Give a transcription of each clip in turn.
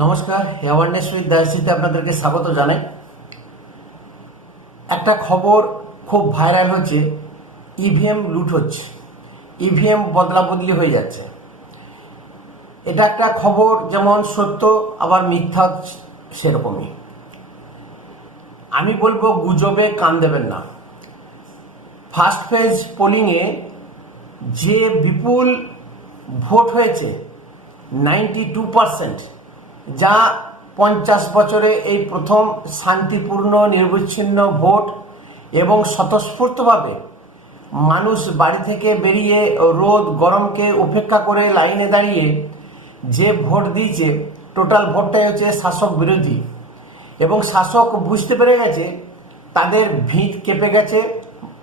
নমস্কার, awareness with দায়শ্রীতে আপনাদেরকে স্বাগত জানাই। একটা খবর খুব ভাইরাল হচ্ছে, ইভিএম লুট হচ্ছে, ইভিএম বদলা বদলি হয়ে যাচ্ছে। এটা একটা খবর যেমন সত্য আবার মিথ্যা সেরকমই। আমি বলবো গুজবে কান দেবেন না। ফার্স্ট ফেজ পোলিংয়ে যে বিপুল ভোট হয়েছে 92%, যা 50 বছরে এই প্রথম শান্তিপূর্ণ নিরবিচ্ছিন্ন ভোট এবং স্বতঃস্ফূর্তভাবে মানুষ বাড়ি থেকে বেরিয়ে রোদ গরমকে উপেক্ষা করে লাইনে দাঁড়িয়ে যে ভোট দিয়েছে, টোটাল ভোটটাই হচ্ছে শাসক বিরোধী। এবং শাসক বুঝতে পেরে গেছে তাদের ভিত কেঁপে গেছে,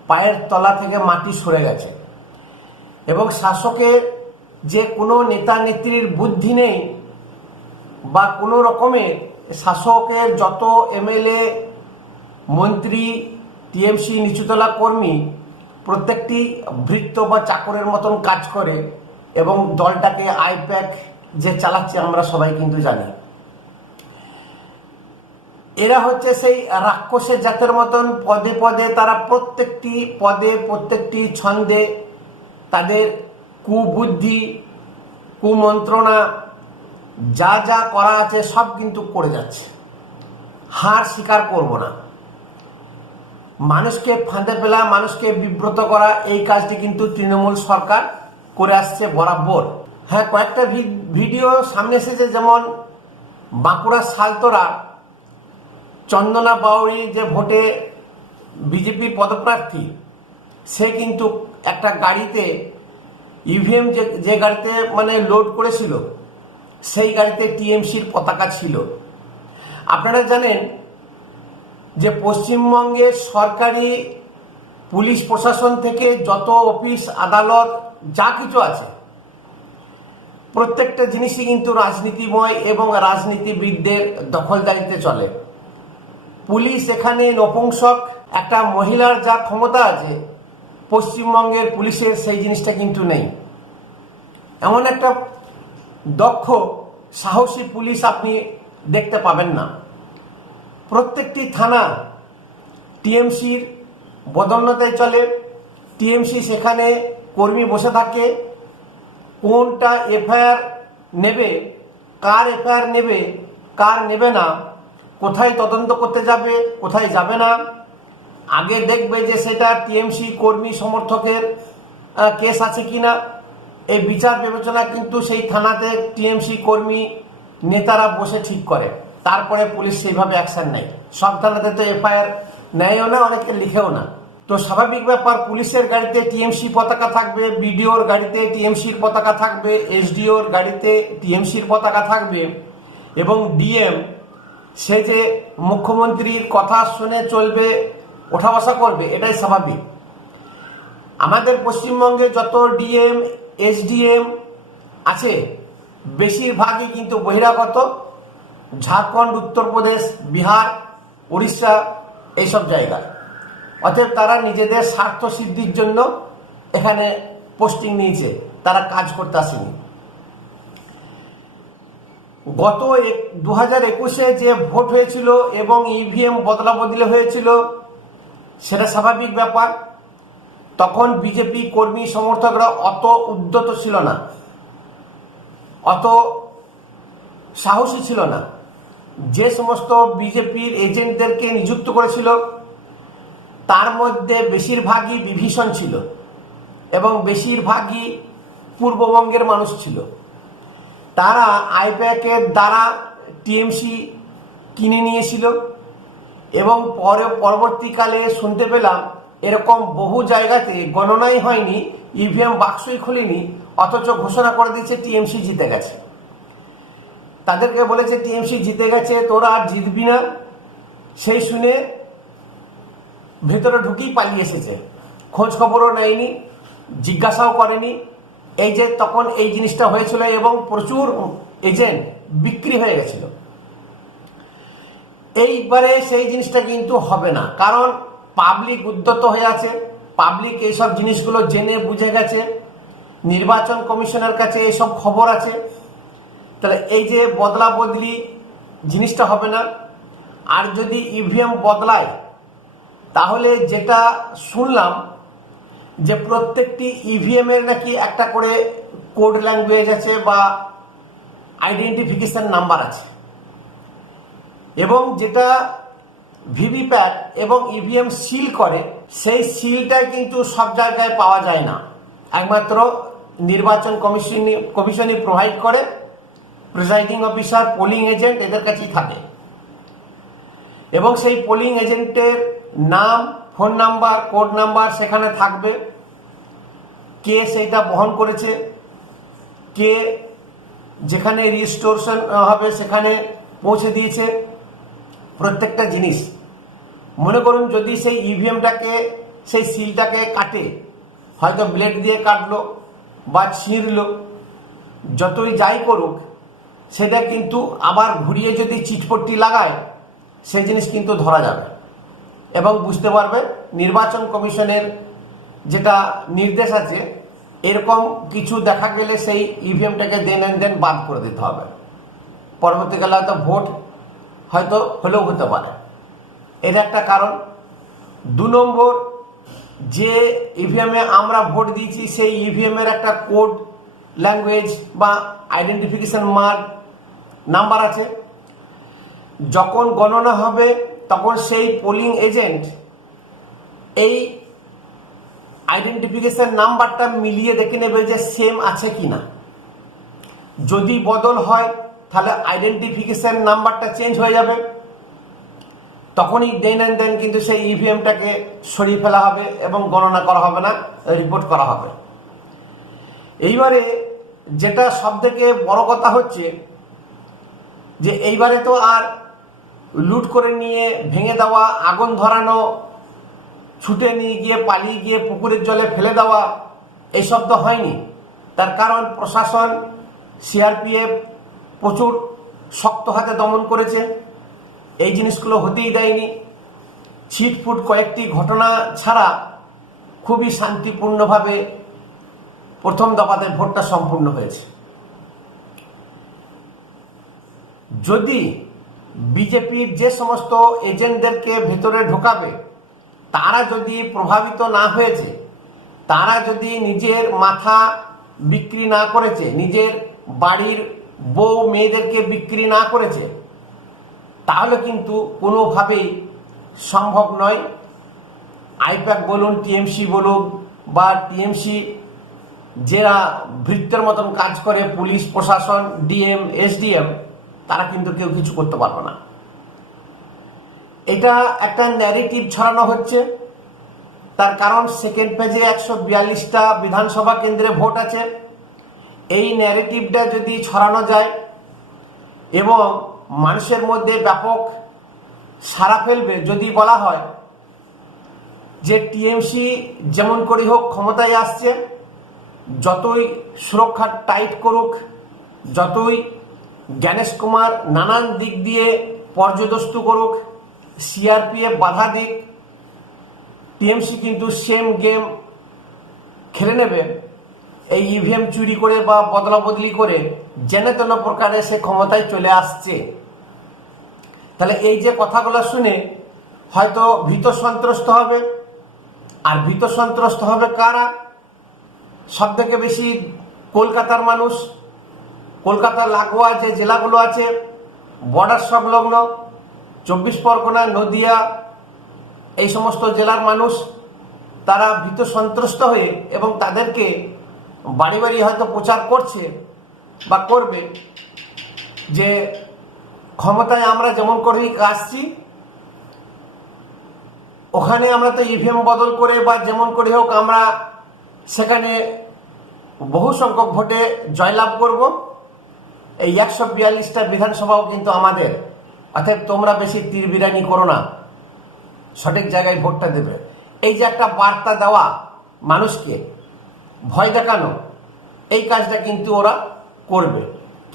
পায়ের তলা থেকে মাটি সরে গেছে। এবং শাসকের যে কোনো নেতা নেত্রীর বুদ্ধি নেই বা কোনো রকমের শাসকের যত এমএলএ মন্ত্রী টিএমসি নিচুতলা কর্মী প্রত্যেকটি ভৃত্য বা চাকরের মতন কাজ করে এবং দলটাকে আইপ্যাক যে চালাচ্ছে আমরা সবাই কিন্তু জানি। এরা হচ্ছে সেই রাক্ষসের জাতের মতন পদে পদে তারা প্রত্যেকটি পদে প্রত্যেকটি ছন্দে তাদের কুবুদ্ধি কুমন্ত্রণা যা যা করা আছে সব কিন্তু করে যাচ্ছে। হার স্বীকার করব না। মানুষকে ফাঁদে ফেলা, মানুষকে বিব্রত করা, এই কাজটি কিন্তু তৃণমূল সরকার করে আসছে বরাবর। হ্যাঁ, কয়েকটা ভিডিও সামনে এসেছে, যেমন বাঁকুড়ার সালতোরা চন্দনা বাউরি যে ভোটে বিজেপির পদপ্রার্থী, সে কিন্তু একটা গাড়িতে ইভিএম যে গাড়িতে লোড করেছিল সেই গাড়িতে টিএমসির পতাকা ছিল। আপনারা জানেন যে পশ্চিমবঙ্গের সরকারি পুলিশ প্রশাসন থেকে যত অফিস আদালত যা কিছু আছে প্রত্যেকটা জিনিসই কিন্তু রাজনীতিময় এবং রাজনীতিবিদদের দখলদারিতে চলে। পুলিশ এখানে নপুংসক, একটা মহিলার যা ক্ষমতা আছে পশ্চিমবঙ্গের পুলিশের সেই জিনিসটা কিন্তু নেই। এমন একটা দক্ষ সাহসী পুলিশ আপনি দেখতে পাবেন না। প্রত্যেকটি থানা টিএমসির বদন্যতায় চলে। টিএমসি সেখানে কর্মী বসে থাকে, কোনটা এফআইআর নেবে, কার এফআইআর নেবে, কার নেবে না, কোথায় তদন্ত করতে যাবে, কোথায় যাবে না, আগে দেখবে যে সেটা টিএমসি কর্মী সমর্থকের কেস আছে কিনা। এই বিচার বিবেচনা কিন্তু সেই থানাতে টিএমসি কর্মী নেতারা বসে ঠিক করে, তারপরে পুলিশ সেইভাবে অ্যাকশন নেয়। সব থানাতে তো এফআইআর নেয়ও না, অনেকে লিখেও না। তো স্বাভাবিক ব্যাপার, পুলিশের গাড়িতে টিএমসি পতাকা থাকবে, বিডিওর গাড়িতে টিএমসির পতাকা থাকবে, এসডিওর গাড়িতে টিএমসির পতাকা থাকবে এবং ডিএম সে যে মুখ্যমন্ত্রীর কথা শুনে চলবে, ওঠা বসা করবে, এটাই স্বাভাবিক। আমাদের পশ্চিমবঙ্গে যত ডিএম এসডিএম আছে বেশিরভাগই কিন্তু বহিরাগত, ঝাড়খণ্ড, উত্তরপ্রদেশ, বিহার, উড়িষ্যা, এইসব জায়গা। অতএব তারা নিজেদের স্বার্থ সিদ্ধির জন্য এখানে পোস্টিং নিয়েছে, তারা কাজ করতে আসেনি। গত 2021-এ যে ভোট হয়েছিল এবং ইভিএম বদলা বদলি হয়েছিল, সেটা স্বাভাবিক ব্যাপার। তখন বিজেপি কর্মী সমর্থকরা অত উদ্যত ছিল না, অত সাহসী ছিল না। যে সমস্ত বিজেপির এজেন্টদেরকে নিযুক্ত করেছিল তার মধ্যে বেশিরভাগই বিভীষণ ছিল এবং বেশিরভাগই পূর্ববঙ্গের মানুষ ছিল। তারা আইপ্যাকের দ্বারা টিএমসি কিনে নিয়েছিল এবং পরবর্তীকালে শুনতে পেলাম এরকম বহু জায়গাতে গণনাই হয়নি, ইভিএম বাক্সই খুলিনি, অথচ ঘোষণা করে দিয়েছে টিএমসি জিতে গেছে। তাদেরকে বলেছে টিএমসি জিতে গেছে, তোরা আর জিতবি না। সেই শুনে ভেতরে ঢুকেই পালিয়ে এসেছে, খোঁজ খবরও নেয়নি, জিজ্ঞাসাও করেনি। এই যে তখন এই জিনিসটা হয়েছিল এবং প্রচুর এজেন্ট বিক্রি হয়ে গেছিল। এইবারে সেই জিনিসটা কিন্তু হবে না, কারণ পাবলিক উদ্যত হয়ে আছে, পাবলিক এইসব জিনিসগুলো জেনে বুঝে গেছে, নির্বাচন কমিশনের কাছে এইসব খবর আছে। তাহলে এই যে বদলা বদলি জিনিসটা হবে না। আর যদি ইভিএম বদলায়, তাহলে যেটা শুনলাম যে প্রত্যেকটি ইভিএম এর নাকি একটা করে কোড ল্যাঙ্গুয়েজ আছে বা আইডেন্টিফিকেশন নাম্বার আছে, এবং যেটা ভিভিপ্যাট এবং ইভিএম সিল করে সেই সিলটা কিন্তু সব জায়গায় পাওয়া যায় না, একমাত্র নির্বাচন কমিশনই প্রোভাইড করে। প্রিসাইডিং অফিসার, পোলিং এজেন্ট এদের কাছেই থাকে, এবং সেই পোলিং এজেন্টের নাম, ফোন নাম্বার, কোড নাম্বার সেখানে থাকবে, কে সেইটা বহন করেছে, কে যেখানে রেজিস্ট্রেশন হবে সেখানে পৌঁছে দিয়েছে, প্রত্যেকটা জিনিস। মনে করুন যদি সেই ইভিএমটাকে, সেই সিলটাকে কাটে, হয়তো ব্লেড দিয়ে কাটলো বা ছিঁড়লো, যতই যাই করুক, সেটা কিন্তু আবার ঘুরিয়ে যদি চিটপট্টি লাগায়, সেই জিনিস কিন্তু ধরা যাবে এবং বুঝতে পারবে নির্বাচন কমিশনের যেটা নির্দেশ আছে, এরকম কিছু দেখা গেলে সেই ইভিএমটাকে দেন বাদ করে দিতে হবে। পরবর্তীকালে হয়তো ভোট হয়তো হলেও হতে পারে, এটা একটা কারণ। 2 নম্বর, যে ইভিএমে আমরা ভোট দিয়েছি সেই ইভিএম এর একটা কোড ল্যাঙ্গুয়েজ বা আইডেন্টিফিকেশন মার্ক নাম্বার আছে। যখন গণনা হবে তখন সেই পোলিং এজেন্ট এই আইডেন্টিফিকেশন নাম্বারটা মিলিয়ে দেখে নেবে যে সেম আছে কিনা। যদি বদল হয় তাহলে আইডেন্টিফিকেশন নাম্বারটা চেঞ্জ হয়ে যাবে, তখনই দেন কিন্তু সেই ইভিএমটাকে সরিয়ে ফেলা হবে এবং গণনা করা হবে না, রিপোর্ট করা হবে। এইবারে যেটা সব থেকে বড় কথা হচ্ছে যে এইবারে তো আর লুট করে নিয়ে ভেঙে দেওয়া, আগুন ধরানো, ছুটে নিয়ে গিয়ে পালিয়ে গিয়ে পুকুরের জলে ফেলে দেওয়া এইসব তো হয়নি। তার কারণ প্রশাসন, সিআরপিএফ প্রচুর শক্ত হাতে দমন করেছে, এই জিনিসগুলো হতেই দেয়নি। ছিটফুট কয়েকটি ঘটনা ছাড়া খুবই শান্তিপূর্ণভাবে প্রথম দফাতে ভোটটা সম্পূর্ণ হয়েছে। যদি বিজেপির যে সমস্ত এজেন্টদেরকে ভেতরে ঢোকাবে তারা যদি প্রভাবিত না হয়েছে, তারা যদি নিজের মাথা বিক্রি না করেছে, নিজের বাড়ির বউ মেয়েদেরকে বিক্রি না করেছে, তাহলে কিন্তু কোনোভাবেই সম্ভব নয়। আইপ্যাক বলুন, টিএমসি বলুন বা টিএমসি যারা ভৃত্যের মতন কাজ করে, পুলিশ প্রশাসন, ডিএম, এসডিএম, তারা কিন্তু কেউ কিছু করতে পারবে না। এটা একটা ন্যারেটিভ ছড়ানো হচ্ছে। তার কারণ সেকেন্ড পেজে 142টা বিধানসভা কেন্দ্রে ভোট আছে। এই ন্যারেটিভটা যদি ছড়ানো যায় এবং মানুষের মধ্যে ব্যাপক সাড়া ফেলবে, যদি বলা হয় যে টিএমসি যেমন করে হোক ক্ষমতায় আসছে, যতই সুরক্ষা টাইট করুক, যতই জ্ঞানেশ কুমার নানান দিক দিয়ে পর্যদস্তু করুক, সিআরপিএফ বাধা দিক, টিএমসি কিন্তু সেম গেম খেলে নেবে। এই ইভিএম চুরি করে বা বদলা বদলি করে যেন তেন প্রকারে সে ক্ষমতায় চলে আসছে। তাহলে এই যে কথাগুলো শুনে হয়তো ভীত সন্ত্রস্ত হবে। আর ভীত সন্ত্রস্ত হবে কারা? সব থেকে বেশি কলকাতার মানুষ, কলকাতার লাগোয়া যে জেলাগুলো আছে, বর্ডার সংলগ্ন 24 পরগনা, নদিয়া, এই সমস্ত জেলার মানুষ, তারা ভীত সন্ত্রস্ত হয়ে এবং তাদেরকে বাড়ি বাড়ি হয়তো প্রচার করছে বা করবে যে ক্ষমতায় আমরা যেমন করেই আসছি, ওখানে আমরা তো ইভিএম বদল করে বা যেমন করে হোক আমরা সেখানে বহু সংখ্যক ভোটে জয়লাভ করব। এই 142টা বিধানসভাও কিন্তু আমাদের। অর্থাৎ তোমরা বেশি তীরবিরানি করো না, সঠিক জায়গায় ভোটটা দেবে। এই যে একটা বার্তা দেওয়া, মানুষকে ভয় দেখানো, এই কাজটা কিন্তু ওরা করবে।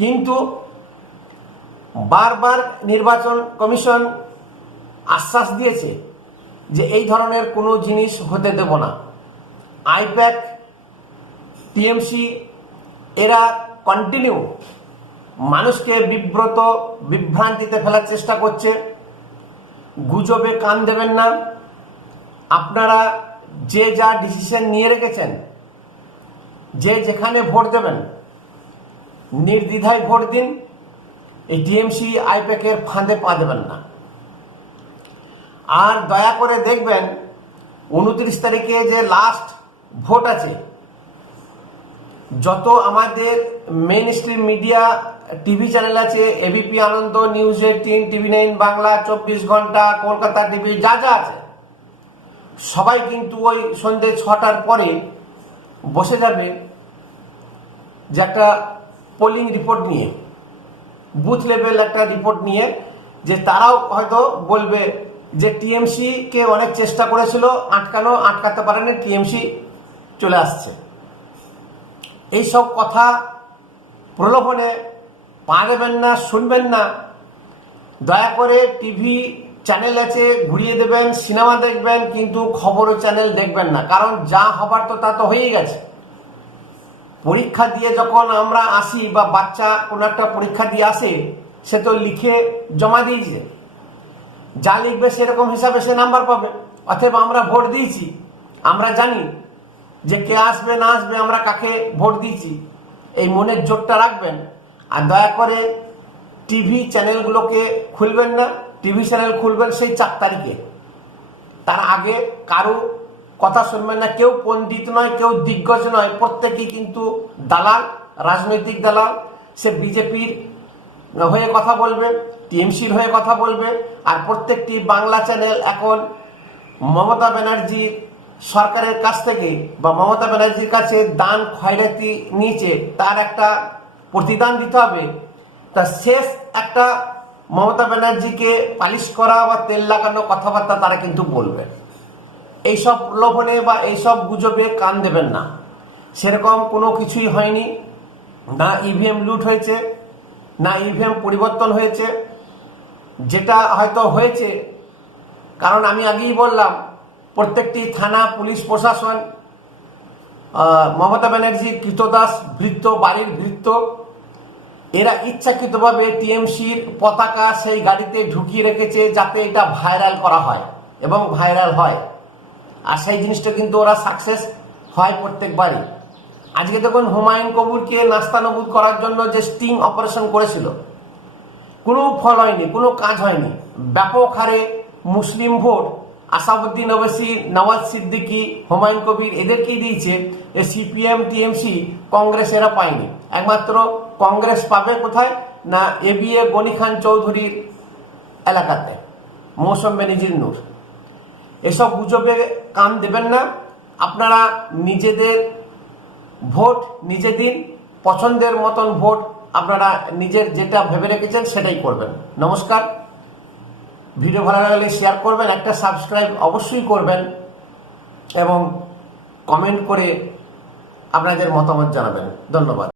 কিন্তু বারবার নির্বাচন কমিশন আশ্বাস দিয়েছে যে এই ধরনের কোনো জিনিস হতে দেব না। আইপ্যাক, টিএমসি এরা কন্টিনিউ মানুষকে বিভ্রান্তিতে ফেলার চেষ্টা করছে। গুজবে কান দেবেন না। আপনারা যে যা ডিসিশন নিয়ে রেখেছেন, যে যেখানে ভোট দেবেন নির্দ্বিধায় ভোট দিন। এই টিএমসি আইপ্যাকের ফাঁদে পা দেবেন না। আর দয়া করে দেখবেন 29 তারিখে যে লাস্ট ভোট আছে, যত আমাদের main stream media TV channel আছে, এবিপি আনন্দ, নিউজ 18, TV9 বাংলা, 24 ঘন্টা, কলকাতা টিভি, যা যা আছে, সবাই কিন্তু ওই সন্ধ্যে 6টার পরে বসে যাবে যে একটা পোলিং রিপোর্ট নিয়ে, বুথ লেভেল একটা রিপোর্ট নিয়ে, যে তারাও হয়তো বলবে যে টিএমসি কে অনেক চেষ্টা করেছিল আটকাতে পারেনি, টিএমসি চলে আসছে। এইসব কথা প্রলোভনে পা দেবেন না, শুনবেন না। দয়া করে টিভি চ্যানেল আছে ঘুরিয়ে দেবেন, সিনেমা দেখবেন, কিন্তু খবর চ্যানেল দেখবেন না। কারণ যা হবার তো তা তো হয়েই গেছে। পরীক্ষা দিয়ে যখন আমরা আসি বা বাচ্চা কোনো একটা পরীক্ষা দিয়ে আসে, সে তো লিখে জমা দিয়েছে, যা লিখবে সেরকম হিসাবে সে নাম্বার পাবে। অতএব আমরা ভোট দিয়েছি, আমরা জানি যে কে আসবে না আসবে, আমরা কাকে ভোট দিয়েছি, এই মনের জোরটা রাখবেন। আর দয়া করে টিভি চ্যানেলগুলোকে খুলবেন না। টিভি চ্যানেল খুলবেন সেই 4 তারিখে, তার আগে কারো কথা শুনবেন না। কেউ পণ্ডিত নয়, কেউ দিগ্গজ নয়, প্রত্যেকেই কিন্তু দালাল, রাজনৈতিক দালাল। সে বিজেপির হয়ে কথা বলবে, টিএমসির হয়ে কথা বলবে। আর প্রত্যেকটি বাংলা চ্যানেল এখন মমতা ব্যানার্জির সরকারের কাছ থেকে বা মমতা ব্যানার্জির কাছে দান খয়রাতি নিয়েছে, তার একটা প্রতিদান দিতে হবে। তা শেষ একটা মমতা ব্যানার্জিকে পালিশ করা বা তেল লাগানো কথাবার্তা তারা কিন্তু বলবে। এইসব প্রলোভনে বা এইসব গুজবে কান দেবেন না। সেরকম কোনো কিছুই হয়নি। না ইভিএম লুট হয়েছে, না ইভিএম পরিবর্তন হয়েছে। যেটা হয়তো হয়েছে, কারণ আমি আগেই বললাম, প্রত্যেকটি থানা, পুলিশ প্রশাসন মমতা ব্যানার্জির কৃতদাস ভৃত্য, বাড়ির ভৃত্য। এরা ইচ্ছাকৃতভাবে টিএমসির পতাকা সেই গাড়িতে ঢুকিয়ে রেখেছে যাতে এটা ভাইরাল করা হয় এবং ভাইরাল হয়। আর সেই জিনিসটা কিন্তু ওরা সাকসেস হয় প্রত্যেকবারই। আজকে দেখুন, হুমায়ুন কবিরকে নাস্তানাবুদ করার জন্য যে স্টিং অপারেশন করেছিল, কোনো ফল হয়নি, কোনো কাজ হয়নি। ব্যাপক হারে মুসলিম ভোট আসাদুদ্দিন ওবেসি, নওয়াজ সিদ্দিকী, হুমায়ুন কবির এদেরকেই দিয়েছে। সিপিএম, টিএমসি, কংগ্রেস এরা পায়নি। একমাত্র কংগ্রেস পাবে কোথায়? না এবিএ গনি খান চৌধুরীর এলাকাতে, মৌসুম বেনজির নূর। এসব গুজবে কান দেবেন না। আপনারা নিজেদের ভোট নিজে দিন, পছন্দের মতন ভোট আপনারা নিজের যেটা ভেবে রেখেছেন সেটাই করবেন। নমস্কার। ভিডিও ভালো লাগলে শেয়ার করবেন, একটা সাবস্ক্রাইব অবশ্যই করবেন এবং কমেন্ট করে আপনাদের মতামত জানাবেন। ধন্যবাদ।